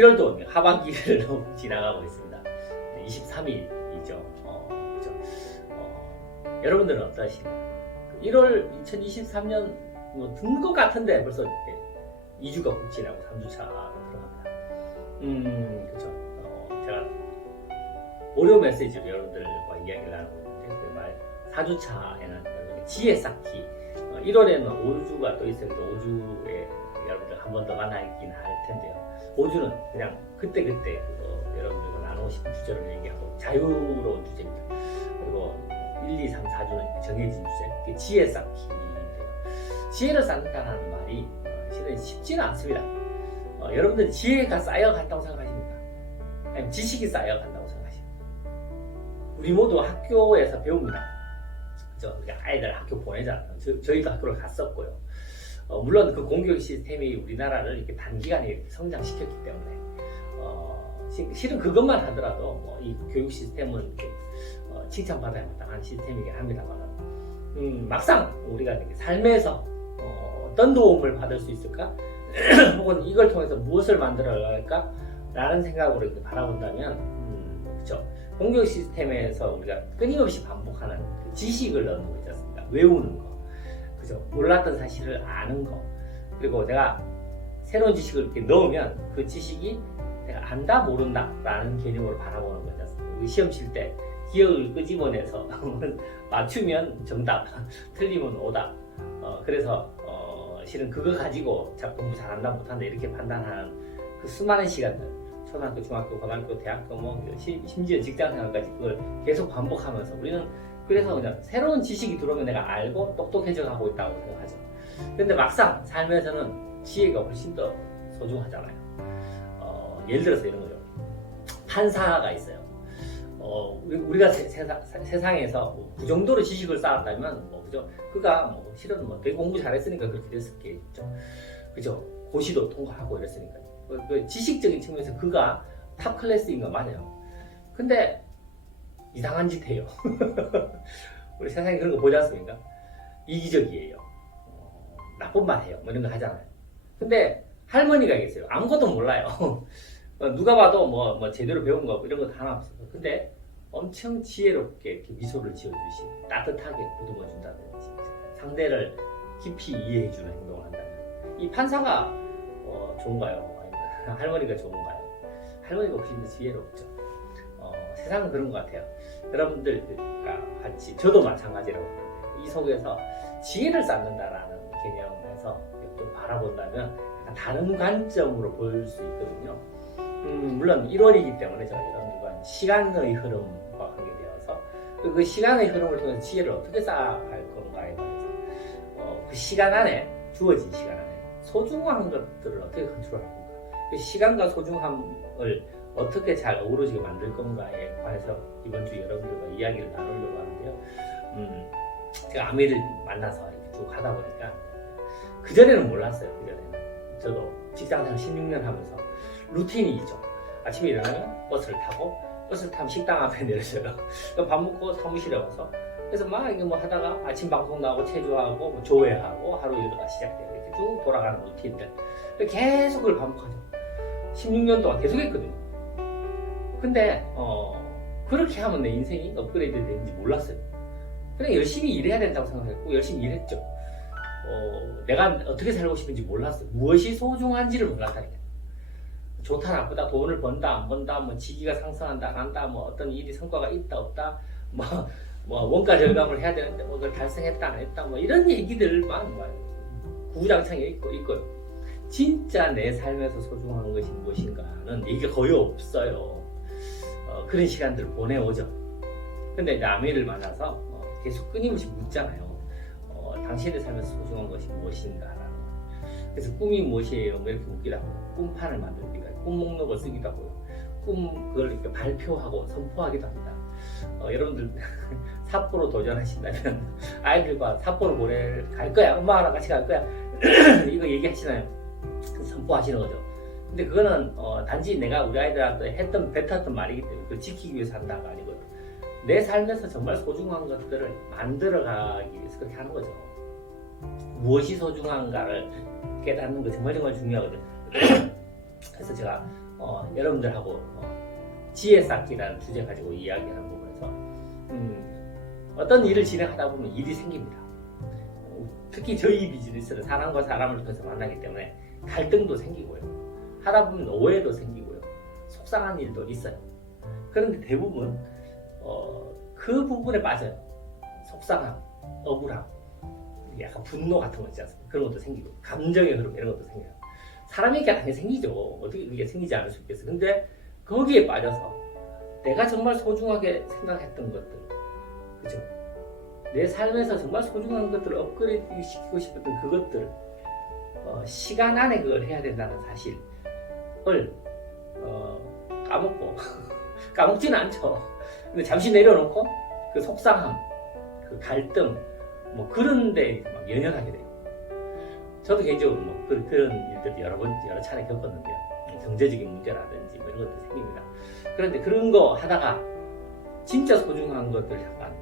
1월도 하반기를 지나가고 있습니다. 23일이죠. 그렇죠? 여러분들은 어떠신가요? 1월 2023년 든 것 같은데 벌써 2주가 훅 지나고 3주차가 들어갑니다. 그렇죠. 제가 월요 메시지로 여러분들과 이야기를 나누고 있는데 그 말 4주차에는 지혜 쌓기 1월에는 5주가 또 있어요. 5주에 여러분들 한 번 더 만나긴 할 텐데요. 5주는 그냥 그때그때 여러분들과 나누고 싶은 주제를 얘기하고 자유로운 주제입니다. 그리고 1, 2, 3, 4주는 정해진 주제, 지혜 쌓기인데요. 지혜를 쌓는다는 말이 실은 쉽지는 않습니다. 여러분들이 지혜가 쌓여간다고 생각하십니까? 아니면 지식이 쌓여간다고 생각하십니까? 우리 모두 학교에서 배웁니다. 아이들 학교 보내잖아요. 저희도 학교를 갔었고요. 물론 그 공교육 시스템이 우리나라를 이렇게 단기간에 이렇게 성장시켰기 때문에 실은 그것만 하더라도 이 교육 시스템은 이렇게 칭찬받아야 마땅한 시스템이긴 합니다만 막상 우리가 이렇게 삶에서 어떤 도움을 받을 수 있을까? 혹은 이걸 통해서 무엇을 만들어 갈까? 라는 생각으로 이렇게 바라본다면 그렇죠. 공교육 시스템에서 우리가 끊임없이 반복하는 그 지식을 넣는 거 있지 않습니까? 외우는 거, 그죠? 몰랐던 사실을 아는 거, 그리고 내가 새로운 지식을 이렇게 넣으면 그 지식이 내가 안다 모른다 라는 개념으로 바라보는 거지 않습니까? 우리 시험 칠 때 기억을 끄집어내서 맞추면 정답, 틀리면 오답. 그래서 실은 그거 가지고 공부 잘한다 못한다 이렇게 판단하는 그 수많은 시간들, 초등학교, 중학교, 고등학교, 대학교, 심지어 직장생활까지 그걸 계속 반복하면서 우리는 그래서 그냥 새로운 지식이 들어오면 내가 알고 똑똑해져 가고 있다고 생각하죠. 근데 막상 삶에서는 지혜가 훨씬 더 소중하잖아요. 예를 들어서 이런 거죠. 판사가 있어요. 우리가 세상에서 그 정도로 지식을 쌓았다면 그죠? 그가 실은 되게 공부 잘했으니까 그렇게 됐었겠죠. 그죠? 고시도 통과하고 이랬으니까요. 그 지식적인 측면에서 그가 탑 클래스인 건 맞아요. 근데 이상한 짓 해요. 우리 세상에 그런 거 보지 않습니까? 이기적이에요. 나쁜 말 해요. 이런 거 하잖아요. 근데 할머니가 계세요. 아무것도 몰라요. 누가 봐도 제대로 배운 거 이런 거 하나 없어요. 근데 엄청 지혜롭게 이렇게 미소를 지어주시, 따뜻하게 보듬어준다든지 상대를 깊이 이해해주는 행동을 한다면 이 판사가 좋은가요? 아니면 할머니가 좋은가요? 할머니가 훨씬 더 지혜롭죠. 세상은 그런 것 같아요. 여러분들과 같이 저도 마찬가지라고 하는데 이 속에서 지혜를 쌓는다라는 개념에서 좀 바라본다면 약간 다른 관점으로 볼 수 있거든요. 물론 1월이기 때문에 제가 여러분들과 시간의 흐름과 관계되어서 그 시간의 흐름을 통해서 지혜를 어떻게 쌓아갈 건가에 관해서 그 시간 안에, 주어진 시간 안에 소중한 것들을 어떻게 컨트롤할 건가, 그 시간과 소중함을 어떻게 잘 어우러지게 만들 건가에 관해서 이번 주 여러분들과 이야기를 나누려고 하는데요. 제가 아미를 만나서 이렇게 쭉 하다 보니까 그전에는 몰랐어요. 그전에는 저도 직장생활 16년 하면서 루틴이 있죠. 아침에 일어나면 버스를 타면 식당 앞에 내려져요. 밥 먹고 사무실에 와서 그래서 이게 하다가 아침 방송 나오고 체조하고 조회하고 하루 일과가 시작돼요. 이렇게 쭉 돌아가는 루틴들 계속 그걸 반복하죠. 16년 동안 계속 했거든요. 근데 그렇게 하면 내 인생이 업그레이드 되는지 몰랐어요. 그냥 열심히 일해야 된다고 생각했고 열심히 일했죠. 내가 어떻게 살고 싶은지 몰랐어요. 무엇이 소중한지를 몰랐다니까요. 좋다 나쁘다, 돈을 번다 안 번다, 직위가 상승한다 안 한다, 어떤 일이 성과가 있다 없다, 원가 절감을 해야 되는데 그걸 달성했다 안 했다, 이런 얘기들만 구구장창에 있고요. 진짜 내 삶에서 소중한 것이 무엇인가는 얘기가 거의 없어요. 그런 시간들을 보내오죠. 근데 이제 아미를 만나서 계속 끊임없이 묻잖아요. 당신의 삶에서 소중한 것이 무엇인가라는 거. 그래서 꿈이 무엇이에요? 이렇게 묻기도 하고, 꿈판을 만들기도 하고, 꿈 목록을 쓰기도 하고요. 그걸 이렇게 발표하고 선포하기도 합니다. 여러분들 삿포로 도전하신다면 아이들과 삿포로 갈 거야, 엄마랑 같이 갈 거야 이거 얘기하시나요? 선포하시는 거죠. 근데 그거는 단지 내가 우리 아이들한테 뱉었던 말이기 때문에 그걸 지키기 위해서 한다가 아니고요. 내 삶에서 정말 소중한 것들을 만들어가기 위해서 그렇게 하는 거죠. 무엇이 소중한가를 깨닫는 거 정말 중요하거든요. 그래서 제가 여러분들하고 지혜 쌓기라는 주제 가지고 이야기하는 부분에서 어떤 일을 진행하다 보면 일이 생깁니다. 특히 저희 비즈니스는 사람과 사람을 통해서 만나기 때문에 갈등도 생기고요. 하다 보면 오해도 생기고요. 속상한 일도 있어요. 그런데 대부분 그 부분에 빠져요. 속상함, 억울함, 약간 분노 같은 거 있지 않습니까? 그런 것도 생기고 감정의 흐름 이런 것도 생겨요. 사람이니까 당연히 생기죠. 어떻게 그게 생기지 않을 수 있겠어요. 근데 거기에 빠져서 내가 정말 소중하게 생각했던 것들, 그죠? 내 삶에서 정말 소중한 것들을 업그레이드 시키고 싶었던 그것들을 시간 안에 그걸 해야 된다는 사실을 까먹고 까먹지는 않죠. 근데 잠시 내려놓고 그 속상함, 그 갈등 뭐 그런 데 막 연연하게 돼요. 저도 개인적으로 뭐 그런 일들도 여러 차례 겪었는데요. 경제적인 문제라든지 뭐 이런 것도 생깁니다. 그런데 그런 거 하다가 진짜 소중한 것들 약간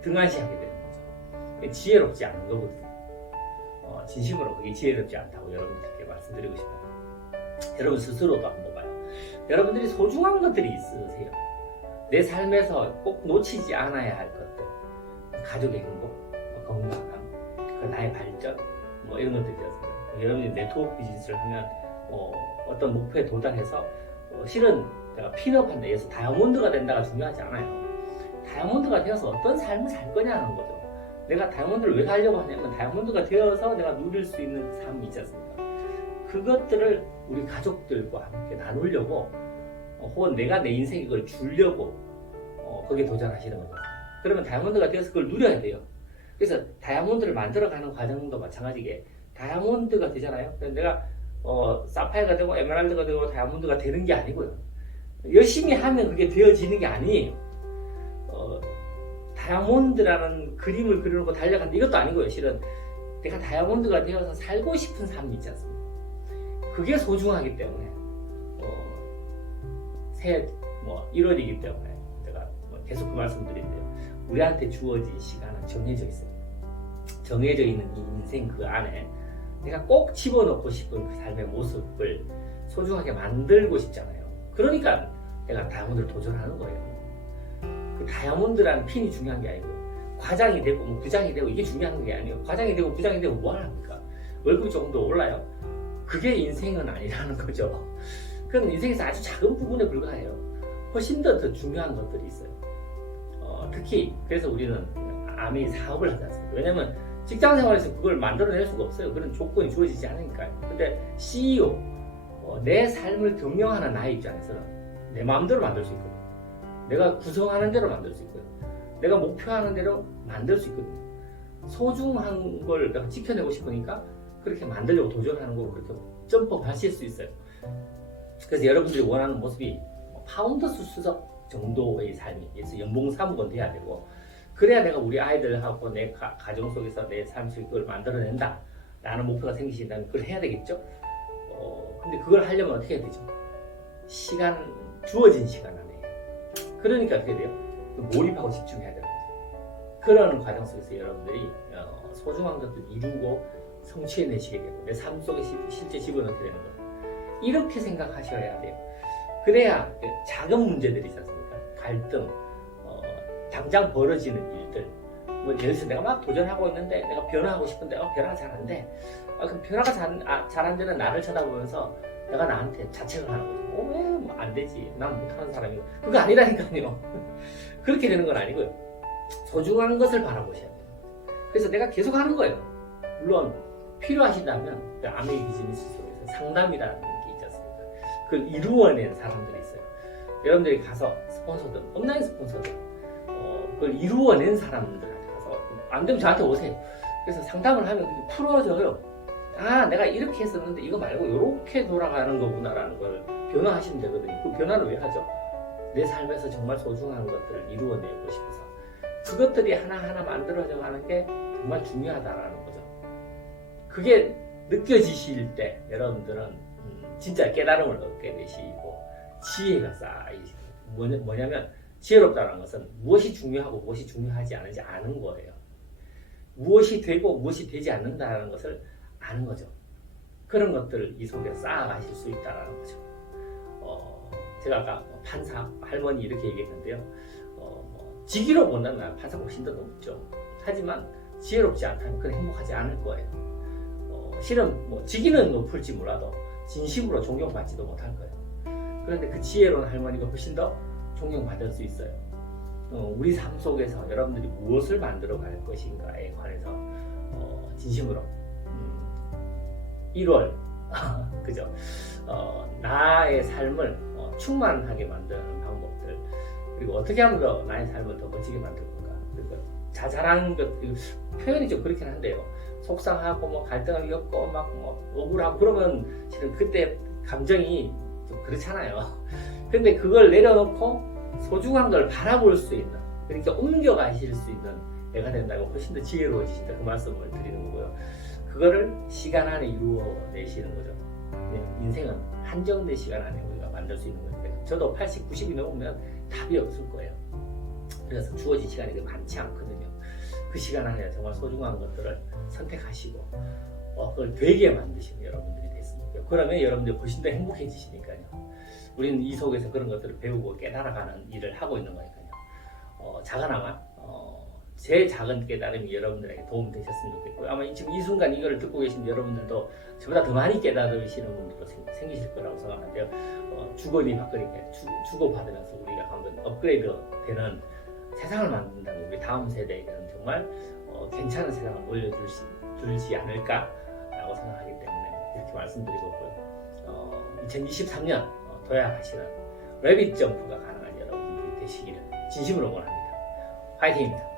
등한시하게 되는 거죠. 지혜롭지 않은 거거든요. 진심으로 그게 지혜롭지 않다고 여러분들께 말씀드리고 싶어요. 여러분 스스로도 한번 봐요. 여러분들이 소중한 것들이 있으세요. 내 삶에서 꼭 놓치지 않아야 할 것들, 가족의 행복, 건강함, 나의 발전, 뭐 이런 것들이었어요. 여러분이 네트워크 비즈니스를 하면 어떤 목표에 도달해서 실은 내가 핀업한다 해서 다이아몬드가 된다가 중요하지 않아요. 다이아몬드가 되어서 어떤 삶을 살 거냐는 거죠. 내가 다이아몬드를 왜 하려고 하냐면 다이아몬드가 되어서 내가 누릴 수 있는 삶이 있지 않습니까? 그것들을 우리 가족들과 함께 나누려고 혹은 내가 내 인생에 그걸 주려고 거기에 도전하시는 거죠. 그러면 다이아몬드가 되어서 그걸 누려야 돼요. 그래서 다이아몬드를 만들어가는 과정도 마찬가지게 다이아몬드가 되잖아요. 내가 사파이어가 되고 에메랄드가 되고 다이아몬드가 되는 게 아니고요. 열심히 하면 그게 되어지는 게 아니에요. 다이아몬드라는 그림을 그려놓고 달려간다 이것도 아니고요. 실은 내가 다이아몬드가 되어서 살고 싶은 삶이 있지 않습니까? 그게 소중하기 때문에 1월이기 때문에 제가 계속 그 말씀드린대요. 우리한테 주어진 시간은 정해져 있습니다. 정해져 있는 이 인생 그 안에 내가 꼭 집어넣고 싶은 그 삶의 모습을 소중하게 만들고 싶잖아요. 그러니까 내가 다이아몬드를 도전하는 거예요. 그 다이아몬드라는 핀이 중요한 게 아니고요. 과장이 되고 뭐 부장이 되고 이게 중요한 게 아니에요. 과장이 되고 부장이 되고 뭐 합니까? 월급이 조금 더 올라요? 그게 인생은 아니라는 거죠. 그건 인생에서 아주 작은 부분에 불과해요. 훨씬 더 중요한 것들이 있어요. 특히 그래서 우리는 아미 사업을 하지 않습니까? 왜냐면 직장 생활에서 그걸 만들어낼 수가 없어요. 그런 조건이 주어지지 않으니까요. 근데 CEO, 내 삶을 경영하는 나의 입장에서는 내 마음대로 만들 수 있거든요. 내가 구성하는 대로 만들 수 있고요. 내가 목표하는 대로 만들 수 있거든요. 소중한 걸 내가 지켜내고 싶으니까 그렇게 만들려고 도전하는 거고 그렇게 점프 하실 수 있어요. 그래서 여러분들이 원하는 모습이 파운더 수석 정도의 삶이 그래서 연봉 3억은 돼야 되고 그래야 내가 우리 아이들하고 내 가정 속에서 내 삶 속에 그걸 만들어낸다 라는 목표가 생기신다면 그걸 해야 되겠죠. 근데 그걸 하려면 어떻게 해야 되죠? 주어진 시간 안에 그러니까 어떻게 돼요? 몰입하고 집중해야 되는 거죠. 그런 과정 속에서 여러분들이 소중한 것들 이루고 성취해내시게 되고 내 삶 속에 실제 집어넣게 되는 거예요. 이렇게 생각하셔야 돼요. 그래야 작은 문제들이 있지 않습니까? 갈등, 당장 벌어지는 일들 뭐 예를 들어서 내가 막 도전하고 있는데 내가 변화하고 싶은데 변화가 잘 안 돼. 그럼 변화가 잘 안 되는 나를 쳐다보면서 내가 나한테 자책을 하는 거죠. 왜 뭐 안 되지? 난 못하는 사람이고 그거 아니라니까요. 그렇게 되는 건 아니고요. 소중한 것을 바라보셔야 돼요. 그래서 내가 계속 하는 거예요. 물론 필요하시다면 아메이 비즈니스 속에서 상담이라는 게 있지 않습니까? 그걸 이루어낸 사람들이 있어요. 여러분들이 가서 스폰서들, 온라인 스폰서들 그걸 이루어낸 사람들한테 가서 안 되면 저한테 오세요. 그래서 상담을 하면 그게 풀어져요. 아, 내가 이렇게 했었는데 이거 말고 이렇게 돌아가는 거구나라는 걸 변화하시면 되거든요. 그 변화를 왜 하죠? 내 삶에서 정말 소중한 것들을 이루어내고 싶어서 그것들이 하나하나 만들어져 가는 게 정말 중요하다라는 거죠. 그게 느껴지실 때 여러분들은 진짜 깨달음을 얻게 되시고 지혜가 쌓이시고 뭐냐면 지혜롭다는 것은 무엇이 중요하고 무엇이 중요하지 않은지 아는 거예요. 무엇이 되고 무엇이 되지 않는다는 것을 아는 거죠. 그런 것들을 이 속에 쌓아가실 수 있다는 거죠. 제가 아까 판사, 할머니 이렇게 얘기했는데요. 직위로 본다면 판사가 훨씬 더 높죠. 하지만 지혜롭지 않다면 그건 행복하지 않을 거예요. 실은 뭐 직위는 높을지 몰라도 진심으로 존경받지도 못할 거예요. 그런데 그 지혜로운 할머니가 훨씬 더 존경받을 수 있어요. 우리 삶 속에서 여러분들이 무엇을 만들어 갈 것인가에 관해서 진심으로 1월 그죠? 나의 삶을 충만하게 만드는 방법들, 그리고 어떻게 하면 더 나의 삶을 더 멋지게 만들 건가, 그리고 자잘한 것, 표현이 좀 그렇긴 한데요. 속상하고 뭐 갈등을 겪고 막 뭐 억울하고 그러면 실은 그때 감정이 좀 그렇잖아요. 근데 그걸 내려놓고 소중한 걸 바라볼 수 있는, 그렇게 옮겨가실 수 있는 애가 된다고 훨씬 더 지혜로워지신다, 그 말씀을 드리는 거고요. 그거를 시간 안에 이루어내시는 거죠. 인생은 한정된 시간 안에 우리가 만들 수 있는 거니까요. 저도 80, 90이 넘으면 답이 없을 거예요. 그래서 주어진 시간이 많지 않거든요. 그 시간 안에 정말 소중한 것들을 선택하시고 그걸 되게 만드시는 여러분들이 됐습니다. 그러면 여러분들이 훨씬 더 행복해지시니까요. 우리는 이 속에서 그런 것들을 배우고 깨달아가는 일을 하고 있는 거니까요. 작아나마 제 작은 깨달음이 여러분들에게 도움 되셨으면 좋겠고요. 아마 지금 이 순간 이걸 듣고 계신 여러분들도 저보다 더 많이 깨달으시는 분들도 생기실 거라고 생각하는데요. 주거니 받거니 주고받으면서 우리가 한번 업그레이드 되는 세상을 만든다면 우리 다음 세대에게는 정말 괜찮은 세상을 보여주지 않을까라고 생각하기 때문에 이렇게 말씀드리고 있고요. 2023년 도약하시는 래빗 점프가 가능한 여러분들이 되시기를 진심으로 원합니다. 화이팅입니다.